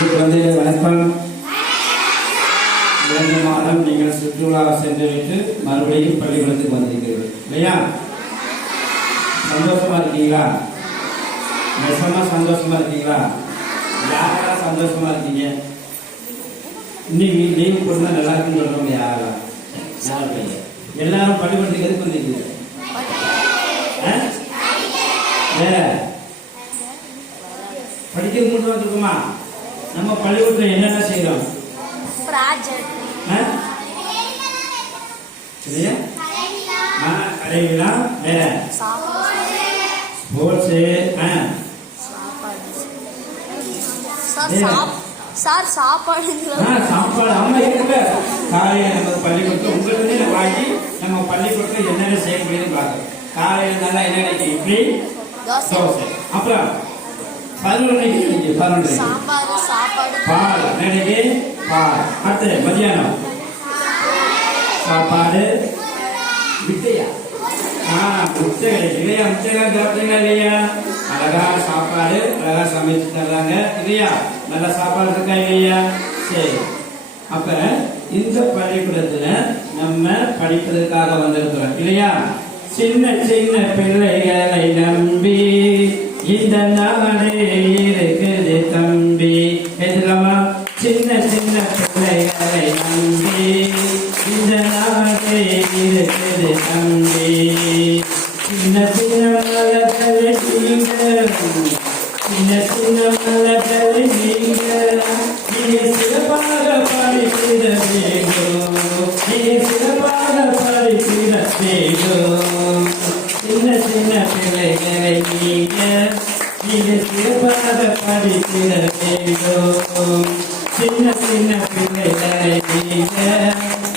குழந்தைகள் வணக்கம். 2 மாதம் நீங்கள் சுற்றுலா சென்றுவிட்டு மறுபடியும் பள்ளிக்கூடத்துக்கு வந்திருக்கிறீர்கள் இல்லையா? சந்தோஷமா இருக்கீங்களா? நெசமா சந்தோஷமா இருக்கீங்களா? யாரெல்லாம் சந்தோஷமா இருக்கீங்க? இன்னைக்கு லீவு போட்டுனா நல்லா இருக்குன்னு சொல்றவங்க யாரெல்லாம்? எல்லாரும் பள்ளிக்கூடத்துக்கு எதுக்கு வந்திருக்கீங்க? படிக்கிறது மட்டும் வந்துருக்குமா? நம்ம பள்ளிக்கூடத்தில் என்னென்ன செய்யறோம்? கலைவிழா, வேற ஸ்போர்ட்ஸ், சாப்பாடு. அம்மா இருக்கு காலையில நம்ம பள்ளிக்கூடத்தில் உங்களுக்கு வாங்கி நம்ம பள்ளிக்கூடத்தில் என்னென்ன செய்ய முடியுதுன்னு பார்க்கணும். காலையில் நல்லா என்ன இட்லி தோசை, அப்புறம் 11 பால், நெடுகி பால், அடுத்து மதியானம் சாப்பாடு விட்டையா முட்டை இல்லையா? முட்டைலாம் சாப்பிட்டீங்களா இல்லையா? அழகா சாப்பாடு அழகா சமைச்சு தர்றாங்க இல்லையா? நல்ல சாப்பாடு இருக்கா இல்லையா? சரி, அப்ப இந்த பள்ளிக்கூடத்துல நம்ம படிப்பதற்காக வந்திருக்கிறோம் இல்லையா? சின்ன சின்ன பிள்ளைகளை நம்பி இந்த நாடே இருக்குது தம்பி. எதுலமா? சின்ன சின்ன பிள்ளைகளை நம்பி இந்த நாடே இருக்குது தம்பி. சின்ன சின்ன மலர்களை நீங்கள், சின்ன சின்ன மலர்களை நீங்கள், நீங்க சிறப்பாக படிக்கிற வேண்டும், நீங்க சிறப்பாக படிக்கிற வேண்டும். சின்ன சின்ன பிள்ளைகளை நீங்க சிறப்பாக படிக்கிற வேண்டும். சின்ன சின்ன பிள்ளைகளை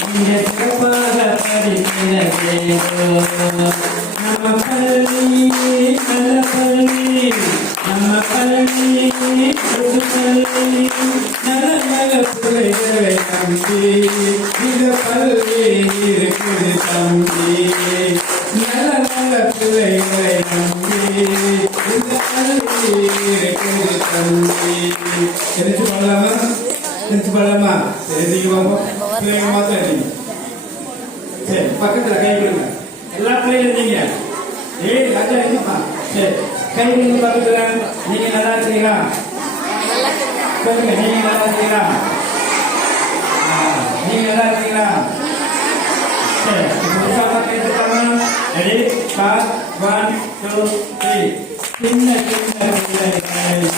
நீங்க சிறப்பாக படிக்கிற வேண்டும். நம்ம பள்ளி நல்ல பள்ளி, நம்ம பள்ளி பள்ளி, நல்ல நல்ல பிள்ளைகளை தம்பி, இந்த பள்ளி இருக்குது தம்பி. நல்ல நல்ல பிள்ளைகளை நம்பி இந்த பள்ளி இருக்குது தம்பி. தெரிஞ்சு பண்ணலாமா? தெரிஞ்சு பண்ணலாமா? தெரிஞ்சு பிள்ளைங்க மாத்திரம். சரி, பக்கத்துல கை கொடுங்க. எல்லா பிள்ளைங்க இருந்தீங்க. ராஜா என்னப்பா? சரி, கை கொடுங்க பக்கத்துல. நீங்க நல்லா இருக்கீங்களா? சொல்லுங்க, நீங்க நல்லா இருக்கீங்களா? நீங்க நல்லா இருக்கீங்களா? சரி, ready? Start. 1, 2, 3. சின்ன சின்ன பிள்ளைகளை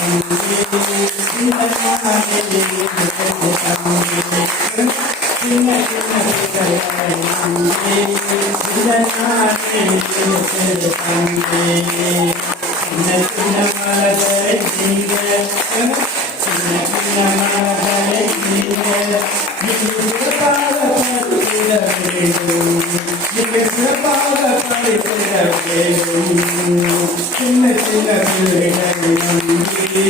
சின்ன நாடே இருக்குது தம்பி. சின்ன சின்ன பிள்ளைகளை இந்த நாடே இருக்குது தம்பி. சின்ன சின்ன மலர்களை நீங்கள், சின்ன சின்ன மலர்களை நீங்கள், நீங்கள் சிறப்பாக படிக்கிற வேண்டும், நீங்கள் சிறப்பாக படிக்கிற வேண்டும். சின்ன சின்ன பிள்ளைகளை நம்பி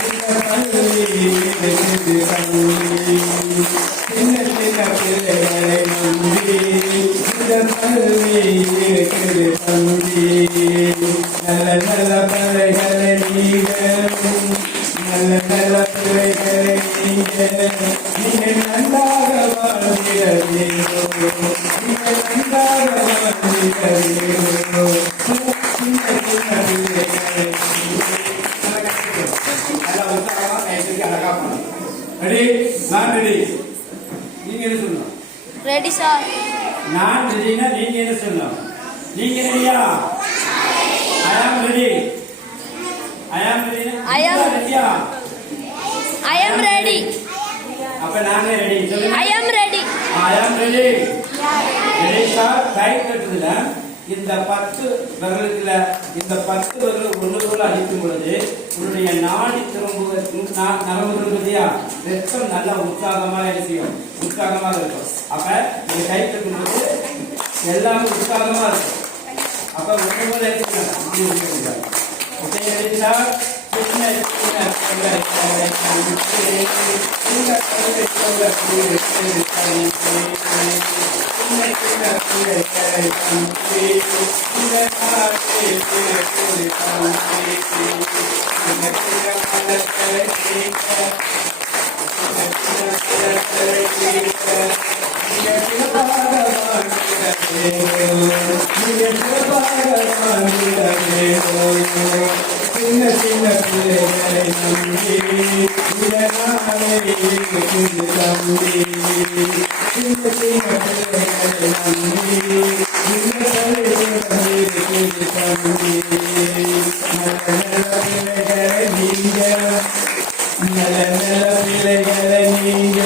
இந்த பள்ளி இருக்குது தம்பி. சின்ன சின்ன பிள்ளைகளை நம்பி இந்த பள்ளி இருக்குது தம்பி. நல்ல நல்ல பிள்ளைகளை நீங்கள், நல்ல நல்ல பிள்ளைகளை நீங்கள், நீங்கள் நன்றாக வாழ்ந்திட வேண்டும், நீங்கள் நன்றாக வாழ்ந்திட வேண்டும். சின்ன சின்ன பிள்ளைகளை நல்லா உற்சாகமா கைக்கு அழகா பண்ணணும். ரெடி? நான் ரெடி. நீங்க என்ன சொல்லணும்? Ready sir. நான் ரெடினா நீங்க என்ன சொல்லணும்? நீங்க ரெடியா? I am ready. I am ready. I am ரெடியா? I am ready. அப்ப நானே ரெடி. சொல்லுங்க. I am ready. I am ready. Ready sir. கை கட்டுதுல இந்த 10 விரலுக்குள்ள இந்த 10 விரல் ஒன்றுக்குள்ள அடிக்கும் பொழுது உன்னுடைய நாடி நரம்புகள் பத்தியா ரத்தம் நல்லா உற்சாகமாக இருக்கும், உற்சாகமாக இருக்கும். அப்ப நீங்க கை கட்டும் போது எல்லாமே உற்சாகமா இருக்கும். அப்ப ஒன்று சின்ன வேண்டும். நீங்க சிறப்பாக வாழ்ந்திட வேண்டும். சின்ன சின்ன பிள்ளைகளை நம்பி இதனாலே இருக்குது தம்பி. சின்ன சின்ன பிள்ளைகளை நம்பி இந்த பள்ளிக்கூடம் இருக்குது தம்பி. நல்ல நல்ல பிள்ளைகளை நீங்க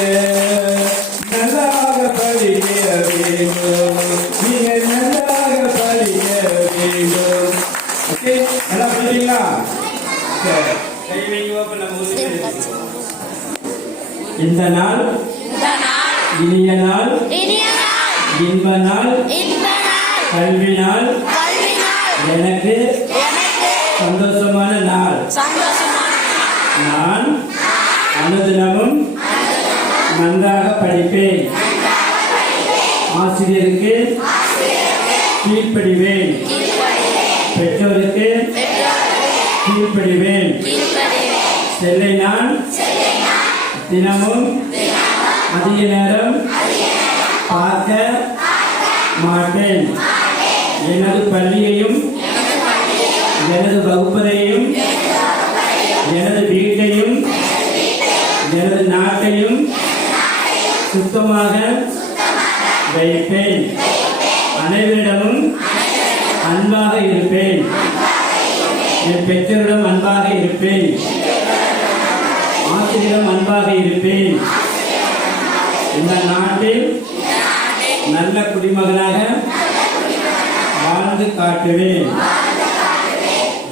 நல்லாக படிக்க வேண்டும். நீங்க நல்லாக படிக்க வேண்டும். ஓகே, நல்லா படிக்கிறீங்களா? சரி, கை வைங்க. நம்ம இந்த நாள் இனிய நாள், இன்ப நாள், கல்வி நாள், எனக்கு சந்தோஷமான நாள். நான் அனுதினமும் நன்றாக படிப்பேன். ஆசிரியருக்கு கீழ்ப்படிவேன். பெற்றோருக்கு கீழ்ப்படிவேன். செல்லை நான் தினமும் அதிக நேரம் பார்க்க மாட்டேன். எனது பள்ளியையும் எனது வகுப்பறையையும் எனது வீட்டையும் எனது நாட்டையும் சுத்தமாக வைப்பேன். அனைவரிடமும் அன்பாக இருப்பேன். என் பெற்றோரிடம் அன்பாக இருப்பேன். ஆசிரியரிடம் அன்பாக இருப்பேன். இந்த நாட்டில் நல்ல குடிமகனாக வாழ்ந்து காட்டுவேன்.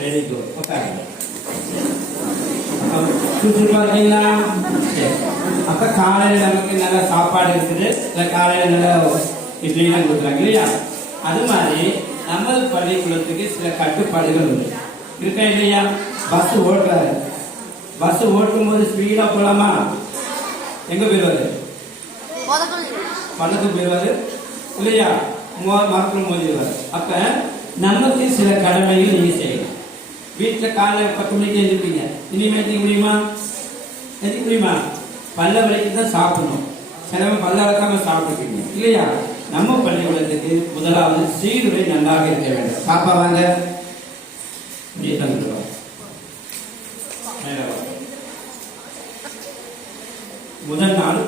Very good. பார்த்தீங்களா? அப்ப காலையில் நமக்கு நல்ல சாப்பாடு இருக்குது, இல்லை காலையில் நல்ல இட்லிலாம் கொடுக்குறாங்க இல்லையா? அது மாதிரி நம்ம பள்ளிக்கூடத்துக்கு சில கட்டுப்பாடுகள் உண்டு. இருக்கா இல்லையா? பஸ் ஓட்டுறாரு, பஸ் ஓட்டும் போது ஸ்பீடா போலாமா? எங்க போயிடுவாரு? பள்ளத்துக்கு போயிடுவாரு இல்லையா? மரத்தில் மோதிடுவாரு. அப்ப நமக்கு சில கடமைகள் நீங்க செய்யணும். வீட்டில் காலைல 10 மணிக்கு எழுந்திருப்பீங்க, இனிமே எந்திக்க முடியுமா? எந்திக்க முடியுமா? பல்ல வலிக்கு தான் சாப்பிடணும். சிலவங்க பல்ல வளர்க்காம சாப்பிட்டுருக்கீங்க இல்லையா? நம்ம பள்ளிக்கூடத்துக்கு முதலாவது சீருடை நன்றாக இருக்க வேண்டும். பாப்பா வாங்க, முதல் நாள்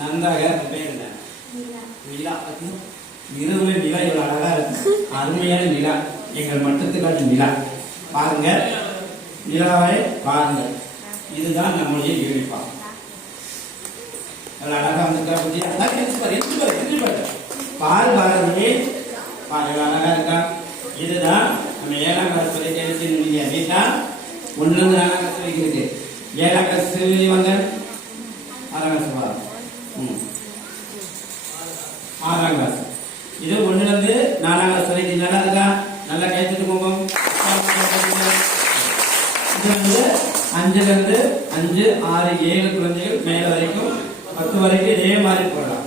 நன்றாக நிலா. இரவுல நிலா இவ்வளவு அழகா இருக்கு. அருமையான நிலா, எங்கள் மட்டத்துக்காட்டு நிலா. பாருங்க, நிலாவை பாருங்க. இதுதான் நம்முடைய யூனிஃபார்ம். அழகா வந்துருக்கா பத்தியா? பாரு பாரதியே, அழகா இருக்கா? இதுதான் நம்ம 7ஆம் கிளாஸ் வரைக்கும் நீட்டா 1ல இருந்து 4ஆம் கிளாஸ் வரைக்கும் இருக்கு. 7ஆம் கிளாஸ் வந்து 6ஆம் கிளாஸ் வரும். 6ஆம் கிளாஸ் இது 1ல இருந்து 4ஆம் கிளாஸ் வரைக்கும் நல்லா இருக்கா? நல்லா கேட்டுட்டு போகும். இது வந்து 5ல இருந்து 5, 6, 7 குழந்தைகள் மேல வரைக்கும் 10 வரைக்கும் இதே மாதிரி போடலாம்.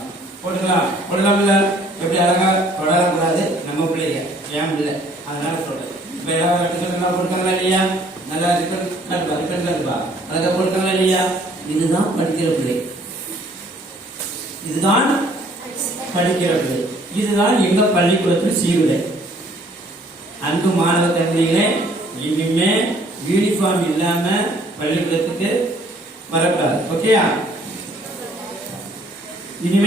போடலாம் இல்ல? எப்படி அழகா தொடரக் கூடாது நம்ம பிள்ளைங்க, ஏன் பிள்ளை, அதனால சொல்றேன். இப்ப ஏதாவது போட்டாங்களா இல்லையா? நல்லா இருப்பா அழகா போட்டாங்களா இல்லையா? இதுதான் படிக்கிற பிள்ளை, இதுதான் படிக்கிற பிள்ளை. இதுதான் எங்க பள்ளிக்கூடத்தில் சீருடை. அன்பு மாணவ தம்பிகளே, இனிமே யூனிஃபார்ம் இல்லாம பள்ளிக்கூடத்துக்கு வரக்கூடாது. ஓகேயா? இனிமே